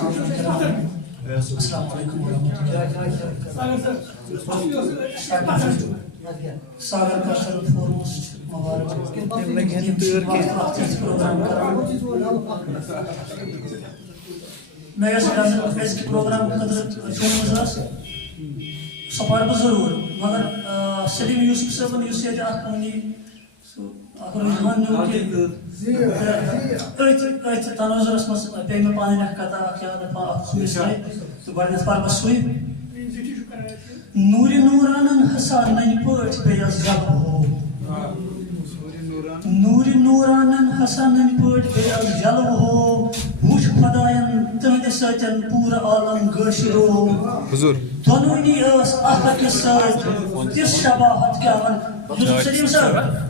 السلام علیکم ورحمۃ اللہ ساگر کشر فورمس مبارک میں پروگرام خطر چونمز سہ پہ بہ ضرور مگر سلیم یوسف صٲبن اس یہ تناظرس مز پی مے پانے کتا تو گۄڈنیٚتھ پَرٕ بہٕ سُے نوٗرِ نوٗرانن ہسا ننہِ پٲٹھۍ بیٚیس جلوٕ ہو نوٗرِ نوٗرانن ہسا ننہِ پٲٹھۍ بیٚیس جلوٕ ہو وٕچھ خۄداین تٕہنٛدِ سۭتۍ پوٗرٕ عالم گٲشرو دۄنوٕنی ٲس اکھ أکِس سۭتۍ تِژھ شباہت کیٛاہ وَن یوسف سلیٖم صٲب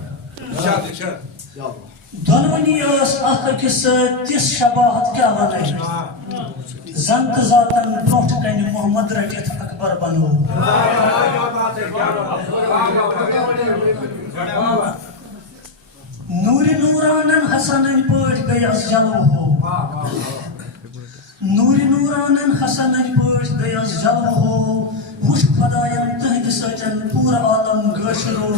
دۄنوٕنی ٲس اکھ أکِس سۭتۍ تِژھ شباہت کیٛاہ وَنَے زن تہٕ ذاتن برونٛٹھ کنہِ محمد رٔٹِتھ اکبر بنو نوٗرِ نوٗرانن ہسا ننہِ پٲٹھۍ بیٚیس جلوٕ ہو نوٗرِ نوٗرانن ہسا ننہِ پٲٹھۍ بیٚیس جلوٕ ہو وٕچھ خۄداین تٕہنٛدِ سۭتۍ پوٗرٕ عالم گٲشرو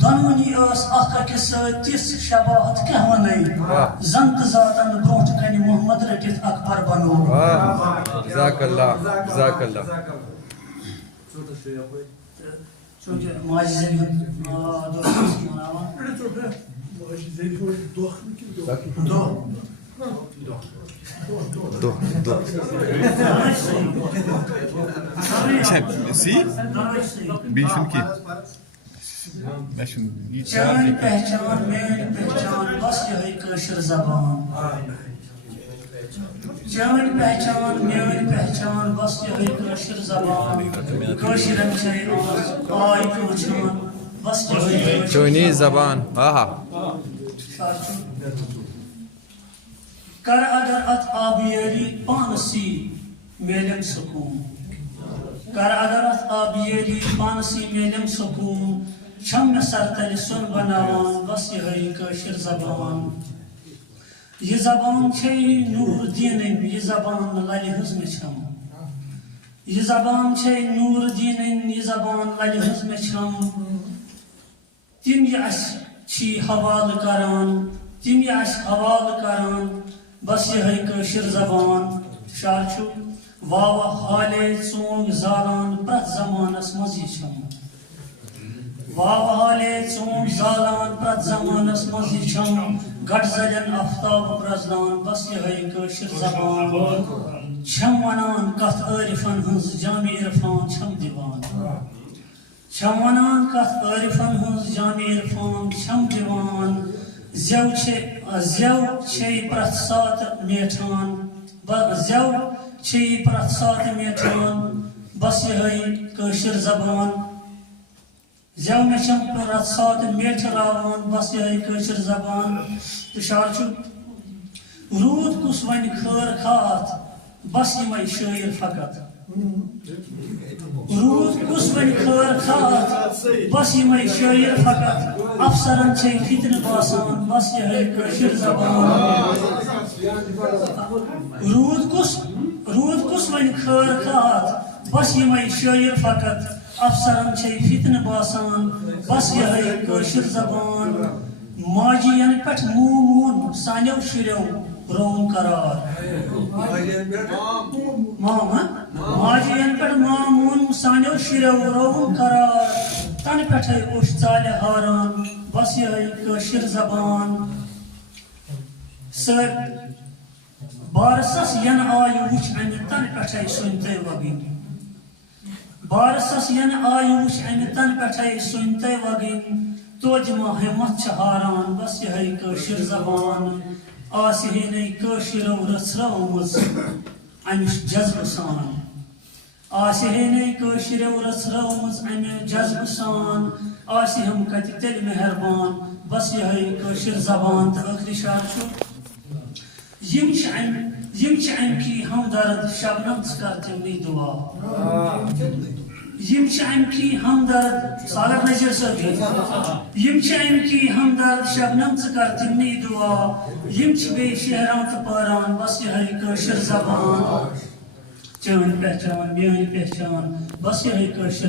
دۄنوٕنی ٲس اکھ أکِس سۭتۍ تِژھ شباہت کیٛاہ وَنَے زن تہٕ ذاتن برونٛٹھ کنہِ محمد رٔٹِتھ اکبر بنو چوٗنٛکہِ ماجہِ زٮ۪نہِ ہُنٛد دۄہ چھِ أسۍ مناوان چٲنۍ پہچان میٲنۍ پہچان بس یِہے کٲشِر زبان چٲنۍ پہچان میٲنۍ پہچان بس یِہے کٲشِر زبان کٲشرٮ۪ن چھے آے پہچان بس یِہے چٲنی زبان کر اگر اتھ آبیٲری پانسی میلیم سکوٗن کر اگر اتھ آبیٲری پانسی میلیم سکوٗن چھم مےٚ سرتلہِ سۄن بناوان بس یِہے کٲشِر زبان یہ زبان چھے نوٗر دیٖنٕنۍ یہ زبان للہِ ہٕنٛز مےٚ چھم یہ زبان چھے نوٗر دیٖنٕنۍ یہ زبان للہِ ہٕنٛز مےٚ چھم تِم یہِ اَسہِ چھی حوالہٕ کران تِم یہِ اَسہِ حوالہٕ کران بس یِہے کٲشِر زبان شعر چھُ واوٕ حالے ژونٛگ زالان پرٛٮ۪تھ زمانس منٛز یہِ چھم واوٕ حالے ژونٛگ زالان پرٛٮ۪تھ زمانس منٛز یہِ چھم گٹ زلٮ۪ن آفتاب پرٛزنان بس یِہے کٲشِر زبان چھم ونان کتھ عٲرفن ہٕنٛز جامہِ عرفان چھم دِوان چھم ونان کتھ عٲرفن ہٕنٛز جامہِ عرفان چھم دِوان زٮ۪و چھے پرٛٮ۪تھ ساتہٕ میٹھان زٮ۪و چھے پرٛٮ۪تھ ساتہٕ میٹھان بس یِہے کٲشِر زبان زٮ۪و مےٚ چھم پرٛٮ۪تھ ساتہٕ میٹھراوان بس یِہے کٲشِر زبان تہٕ شعر چھُ روٗد کُس وَنہِ خٲر خاتھ بس یِمے شٲعر فقط روٗد کُس وَنہِ خٲر خاتھ بس یِمے شٲعر فقط افسرن چھے فتنہٕ باسان بس یِہے کٲشِر زبان روٗد کُس وَنہِ خٲر خاتھ بس یِمے شٲعر فقط افسرن چھے فتنہٕ باسان بس یِہے کٲشِر زبان ماجہِ ینہٕ پٮ۪ٹھ موٗن سانیو شُرٮ۪و رووُن قرار ماجہِ ینہٕ پٮ۪ٹھ ماموٗن سانیو شُرٮ۪و رووُن قرار تنہٕ پٮ۪ٹھے اوٚش ژالہِ ہاران بس یِہے کٲشِر زبان بارسس ینہٕ آیہِ وٕچھ امہِ تنہٕ پٮ۪ٹھے سُنٛدۍ وگٕنۍ بارسس ینہٕ آیہِ وٕچھ امہِ تنہٕ پٮ۪ٹھے سُنٛدۍ وگٕنۍ توتہِ ما ہمت چھِ ہاران بس یِہے کٲشِر زبان آسہِ ہے نَے کٲشِرو رٔژھرٲومٕژ امہِ جذبہٕ سان آسہِ ہے نَے کٲشِرو رٔژھرٲومٕژ امہِ جذبہٕ سان آسہِ ہم کتہِ تیٚلہِ مہربان بس یِہے کٲشِر زبان تہٕ ٲخری شعر چھُ یِم چھِ امکی ہمدرد شبنم ژٕ کر تِمنٕے دُعا یم چھ امکی ہمدرد سالک نظیر صاحب یم چھ امکی ہمدرد شبنم ژٕ کر تمنی دعا یم چھ بے شہران تو پاران بس یہ کٲشر زبان چٲنۍ پہچان میٲنۍ پہچان بس یہ کٲشر